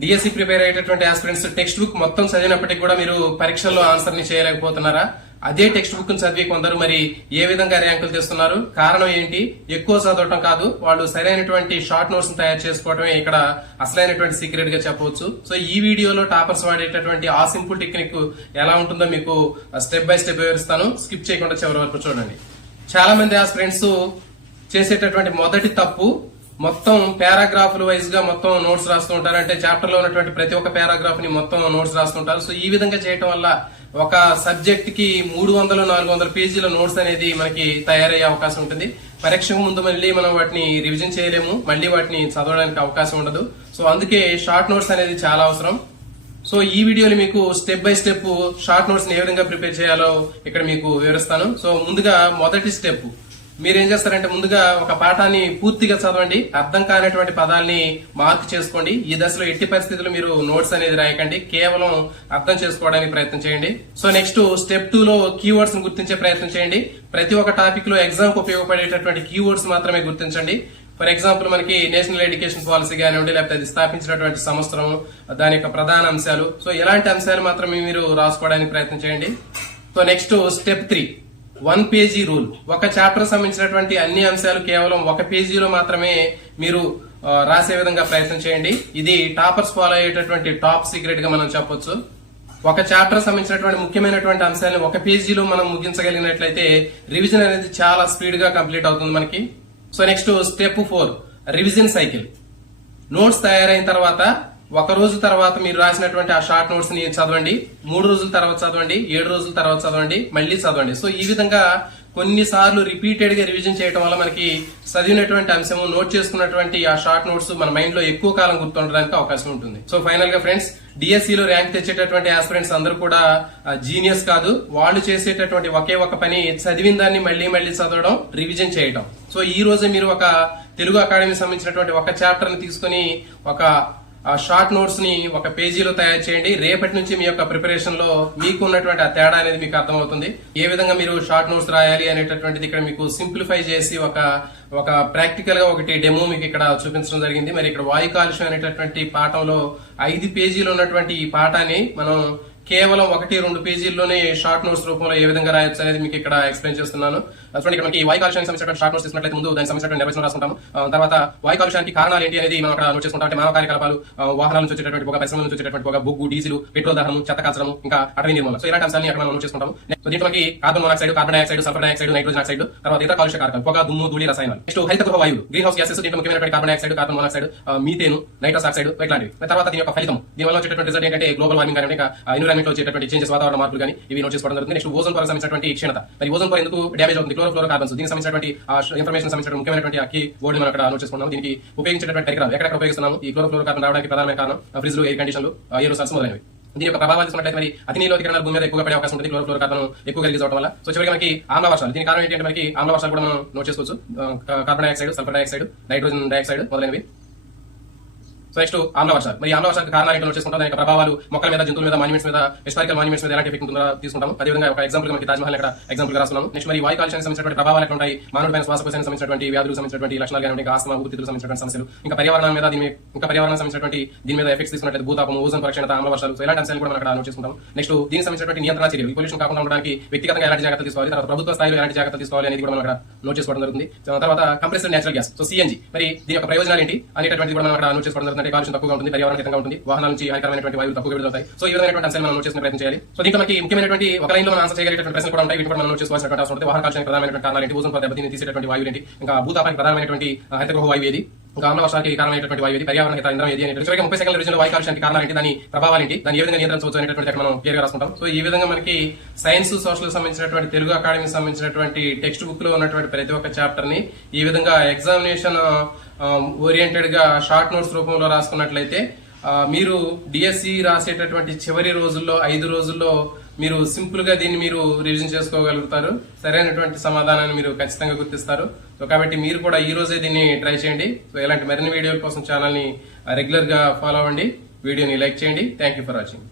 DSC prepare అయ్యేటటువంటి aspirants text book మొత్తం చదివినప్పటికీ కూడా మీరు పరీక్షల్లో ఆన్సర్ ని చేయలేకపోతున్నారా? అదే టెక్స్ట్ బుక్ ని చదివి కొందరు మరి ఏ విధంగా ర్యాంకులు తెస్తున్నారు? కారణం ఏంటి? ఎక్కువ చదవటం కాదు, వాళ్ళు సరైనటువంటి షార్ట్ నోట్స్ ని తయారు చేసుకోవడమే ఇక్కడ అసలైనటువంటి సీక్రెట్ గా చెప్పవచ్చు. సో ఈ వీడియోలో టాపర్స్ వాడేటటువంటి ఆ సింపుల్ టెక్నిక్ ఎలా ఉంటుందో మీకు స్టెప్ బై స్టెప్ వివరిస్తాను. స్కిప్ చేయకుండా చివరి వరకు చూడండి. చాలా మంది ఆస్పిరెంట్స్ చేసేటటువంటి మొదటి తప్పు మొత్తం పారాగ్రాఫ్లు వైజ్ గా మొత్తం నోట్స్ రాస్తూ ఉంటారు. అంటే చాప్టర్ లో ఉన్నటువంటి ప్రతి ఒక్క పారాగ్రాఫ్ ని మొత్తం నోట్స్ రాస్తుంటారు. సో ఈ విధంగా చేయటం వల్ల ఒక సబ్జెక్ట్ కి 300-400 పేజీల నోట్స్ అనేది మనకి తయారయ్యే అవకాశం ఉంటుంది. పరీక్షకు ముందు మళ్ళీ మనం వాటిని రివిజన్ చేయలేము, మళ్ళీ వాటిని చదవడానికి అవకాశం ఉండదు. సో అందుకే షార్ట్ నోట్స్ అనేది చాలా అవసరం. సో ఈ వీడియోని మీకు step by step short notes ని ఏ విధంగా ప్రిపేర్ చేయాలో ఇక్కడ మీకు వివరిస్తాను. సో ముందుగా మొదటి స్టెప్ మీరేం చేస్తారంటే ముందుగా ఒక పాఠాన్ని పూర్తిగా చదవండి. అర్థం కానటువంటి పదాలని మార్క్ చేసుకోండి. ఈ దశలో ఎట్టి పరిస్థితుల్లో మీరు నోట్స్ అనేది రాయకండి, కేవలం అర్థం చేసుకోవడానికి ప్రయత్నం చేయండి. సో నెక్స్ట్ స్టెప్ 2 లో కీవర్డ్స్ ని గుర్తించే ప్రయత్నం చేయండి. ప్రతి ఒక్క టాపిక్ లో ఎగ్జామ్ కు ఉపయోగపడేటటువంటి కీవర్డ్స్ మాత్రమే గుర్తించండి. ఫర్ ఎగ్జాంపుల్ మనకి నేషనల్ ఎడ్యుకేషన్ పాలసీ కానివ్వండి, లేకపోతే అది స్థాపించినటువంటి సంవత్సరం, దాని యొక్క ప్రధాన అంశాలు, సో ఇలాంటి అంశాలు మాత్రమే మీరు రాసుకోవడానికి ప్రయత్నం చేయండి. So next step 3 1 page rule. ఒక చాప్టర్ సంబంధించినటువంటి అన్ని అంశాలు కేవలం 1 పేజీలో మాత్రమే మీరు రాసే విధంగా ప్రయత్నం చేయండి. ఇది టాపర్స్ ఫాలో అయ్యేటటువంటి టాప్ సీక్రెట్ గా మనం చెప్పొచ్చు. ఒక చాప్టర్ సంబంధించినటువంటి ముఖ్యమైనటువంటి అంశాలను 1 పేజీలో మనం ముగించగలిగినట్లయితే రివిజన్ అనేది చాలా స్పీడ్ గా కంప్లీట్ అవుతుంది మనకి. So next step 4 revision cycle. Notes తయారైన తర్వాత 1 రోజు తర్వాత మీరు రాసినటువంటి ఆ షార్ట్ నోట్స్ ని చదవండి, 3 రోజుల తర్వాత చదవండి, 7 రోజుల తర్వాత చదవండి, మళ్ళీ చదవండి. సో ఈ విధంగా కొన్నిసార్లు రిపీటెడ్ గా రివిజన్ చేయడం వల్ల మనకి చదివినటువంటి అంశము, నోట్ చేసుకున్నటువంటి ఆ షార్ట్ నోట్స్ మన మైండ్ లో ఎక్కువ కాలం గుర్తుండడానికి అవకాశం ఉంటుంది. సో ఫైనల్ గా ఫ్రెండ్స్, డిఎస్సి లో ర్యాంక్ తెచ్చేటటువంటి ఆస్పిరెంట్స్ అందరూ కూడా జీనియస్ కాదు. వాళ్ళు చేసేటటువంటి ఒకే ఒక పని చదివిన దాన్ని మళ్ళీ మళ్ళీ చదవడం, రివిజన్ చేయడం. సో ఈ రోజే మీరు ఒక తెలుగు అకాడమీ సంబంధించినటువంటి ఒక చాప్టర్ ని తీసుకుని ఒక షార్ట్ నోట్స్ ని 1 పేజీలో తయారు చేయండి. రేపటి నుంచి మీ యొక్క ప్రిపరేషన్ లో మీకు ఉన్నటువంటి ఆ తేడా అనేది మీకు అర్థమవుతుంది. ఏ విధంగా మీరు షార్ట్ నోట్స్ రాయాలి అనేటటువంటిది ఇక్కడ మీకు సింప్లిఫై చేసి ఒక ప్రాక్టికల్ గా ఒకటి డెమో మీకు ఇక్కడ చూపించడం జరిగింది. మరి ఇక్కడ వాయు కాలుష్యం అనేటటువంటి పాఠంలో 5 పేజీలు ఉన్నటువంటి ఈ పాఠాన్ని మనం కేవలం 1-2 పేజీల్లోనే షార్ట్ నోట్స్ రూపంలో ఏ విధంగా రాయొచ్చు అనేది మీకు ఇక్కడ ఎక్స్ప్లెయిన్ చేస్తున్నాను. ఇక్కడ మనకి వాయు కాలుష్యానికి సంబంధించిన షార్ట్ నోట్స్ తీసుకున్నట్లయితే ముందు దానికి సంబంధించిన నిర్వచనం రాసుకుంటాము. తర్వాత వాయు కాలుష్యానికి కారణాలు ఏంటి అనేది మనం అక్కడ నోట్ చేసుకుంటాం. అంటే మానవ కార్యకలాపాలు, వాహనాల నుంచి వచ్చేటటువంటి పొగ, పరిశ్రమల నుంచి వచ్చేటటువంటి పొగ, బొగ్గు, డీజిల్, పెట్రోల్ దహనం, చెత్త కాల్చడం, ఇంకా అటవీ నిర్మూలన. సో ఇలాంటి అంశాన్ని అక్కడ మనం నోట్ చేసుకుంటాము. సో దీంట్లో మనకి carbon monoxide, carbon dioxide, sulphur dioxide, nitrogen oxide, తర్వాత ఇతర కాలుష్య కారకాలు, పొగ, దుమ్ము, ధూళి, రసాయనాలు. నెక్స్ట్ హరిత గృహ వాయువులు, గ్రీన్ హౌస్ గ్యాసెస్. దీంట్లో ముఖ్యమైనటువంటి carbon dioxide, carbon monoxide, methane, nitrous oxide ఇట్లాంటివి. తర్వాత దీని యొక్క ఫలితం, దీని వల్ల వచ్చేటటువంటి రిజల్ట్ ఏంటంటే గ్లోబల్ వార్మింగ్ కానీ, ఎన్విరాన్మెంట్ లో వచ్చేటటువంటి చేంజెస్, వాతావరణ మార్పులు కానీ ఇవి నోట్ చేసుకోవడం జరుగుతుంది. నెక్స్ట్ ఓజోన్ పొరకు సంబంధించినటువంటి క్షీణత. మరి ఓజోన్ పొర ఎందుకు డ్యామేజ్ అవుతుంది? Chlorofluoro carbons. దీనికి సంబంధించినటువంటి ఇన్ఫర్మేషన్ సంబంధించిన ముఖ్యమైనటువంటి ఆ కీ వర్డ్ మనం అక్కడ నోట్ చేసుకున్నాం. దీనికి ఉపయోగించేటటువంటి పరికరాలు ఎక్కడ ఉపయోగిస్తున్నాము? ఈ క్లోరోఫ్లోరో కార్బన్ రావడానికి ప్రధానమైన కారణం ఫ్రిడ్జ్లు, ఎయిర్ కండిషన్లు, ఏరోసాల్స్ మొదలైనవి. దీని యొక్క ప్రభావాలు తీసుకున్నట్లయితే మరి అతి నీలో కిరణాలు భూమి మీద ఎక్కువగా పడే అవకాశం ఉంటుంది క్లోరోఫ్లోరో కార్బన్ ఎక్కువ రిలీజ్ అవడం వల్ల. సో చివరికి మనకి ఆమ్ల వర్షాలు. దీని కారణం ఏంటంటే మనకి ఆమ్ల వర్షాలు కూడా మనం నోట్ చేసుకోవచ్చు. Carbon dioxide, sulphur dioxide, nitrogen dioxide మొదలైనవి. సో నెక్స్ట్ ఆమ్ల వర్షాలు. మరి ఆమ్ల వర్షాలకు కారణాలు ఏంటో నోట్ చేసుకుంటాం. దాని యొక్క ప్రభావాలు మొక్కల మీద, జంతువుల మీద, మాన్యుమెంట్స్ మీద, హిస్టారికల్ మాన్యుమెంట్స్ మీద ఎలాంటి ఎఫెక్ట్ ఉంటుందో తీసుకుంటాము. అదేవిధంగా ఒక ఎగ్జాంపుల్ మనకి తాజ్ మహల్ ఇక్కడ ఎగ్జాంపుల్ గా రాస్తున్నాము. నెక్స్ట్ మరి వాయు కాలుష్యానికి సంబంధించినటువంటి ప్రభావాలు ఎట్లా ఉంటాయి? మానవుడిపైన శ్వాసకోశానికి సంబంధించినటువంటి వ్యాధులకు సంబంధించినటువంటి లక్షణాలు కానీ, ఆస్తమా, ఊపిరితిత్తులకు సంబంధించినటువంటి సమస్యలు, ఇంకా పర్యావరణం మీద పర్యావరణం సంబంధించినటువంటి దీని మీద ఎఫెక్ట్స్ తీసుకున్నట్లయితే భూతాపం, ఓజోన్ పొర క్షీణత, ఆమ్ల వర్షాలు, సో ఇలాంటి అంశాలు కూడా మనం అక్కడ నోట్ చేసుకుంటాం. నెక్స్ట్ దీనికి సంబంధించినటువంటి నియంత్రణ చర్యలు, పొల్యూషన్ కాకుండా ఉండడానికి వ్యక్తిగతంగా ఎలాంటి జాగ్రత్తలు తీసుకోవాలి, తర్వాత ప్రభుత్వ స్థాయిలో ఎలాంటి జాగ్రత్తలు తీసుకోవాలి అనేది కూడా మనం అక్కడ నోట్ చేసుకోవడం జరుగుతుంది. తర్వాత compressed natural gas, so CNG, మరి దీని యొక్క ప్రయోజనాలు ఏంటి అనేటటువంటి కూడా మనం అక్కడ నోట్ చేసుకోవడం జరుగుతుంది. కాలుష్యం తక్కువగా ఉంటుంది, పర్యావరణంగా ఉంటుంది, వాహనాల నుంచి హానికరమైనటువంటి వాయువులు తక్కువ విడుదలవుతాయి. సో ఈ విధమైనటువంటి అంశాలు మనం నోట్ చేసుకునే ప్రయత్నం చేయాలి. సో దీంట్లో మనకి ముఖ్యమైనటువంటి ఒక లైన్ లో మనం ఆన్సర్ చేయగలిగేటువంటి ప్రశ్నలు కూడా ఉంటాయి. వీటిని కూడా మనం నోట్ చేసుకోవాల్సినటువంటి అవసరం ఉంటుంది. వాహన కాలుష్యానికి ప్రధానమైనటువంటి కారణాలు ఏంటి? ఓజోన్ పొర దెబ్బతిని తీసేటటువంటి వాయువు ఏంటి? ఇంకా భూతాపానికి ప్రధానమైనటువంటి హరిత గృహ వాయువు ఏది? ఇంకా ఆమ్ల వర్షానికి కారణమైనటువంటి వాయువు ఏది? పర్యావరణ ఇంధనం ఏది అనేది చివరికి 30 సెకండ్ల రివిజన్ లో వాయు కాలుష్యానికి కారణాలు ఏంటి, దాని ప్రభావాలు ఏంటి, దాన్ని ఏ విధంగా నియంత్రించవచ్చు అనేటటువంటి మనం క్లియర్ గా రాసుకుంటాం. సో ఈ విధంగా మనకి సైన్స్, సోషల్ సంబంధించినటువంటి తెలుగు అకాడమీ సంబంధించినటువంటి టెక్స్ట్ బుక్ లో ఉన్నటువంటి ప్రతి ఒక్క చాప్టర్ ని ఈ విధంగా ఎగ్జామినేషన్ ఓరియంటెడ్ గా షార్ట్ నోట్స్ రూపంలో రాసుకున్నట్లయితే మీరు డిఎస్సి రాసేటటువంటి చివరి రోజుల్లో 5 రోజుల్లో మీరు సింపుల్ గా దీన్ని మీరు రివిజన్ చేసుకోగలుగుతారు. సరైనటువంటి సమాధానాన్ని మీరు ఖచ్చితంగా గుర్తిస్తారు. సో కాబట్టి మీరు కూడా ఈ రోజే దీన్ని ట్రై చేయండి. సో ఇలాంటి మరిన్ని వీడియోల కోసం ఛానల్ ని రెగ్యులర్ గా ఫాలో అవ్వండి. వీడియోని లైక్ చేయండి. Thank you for watching.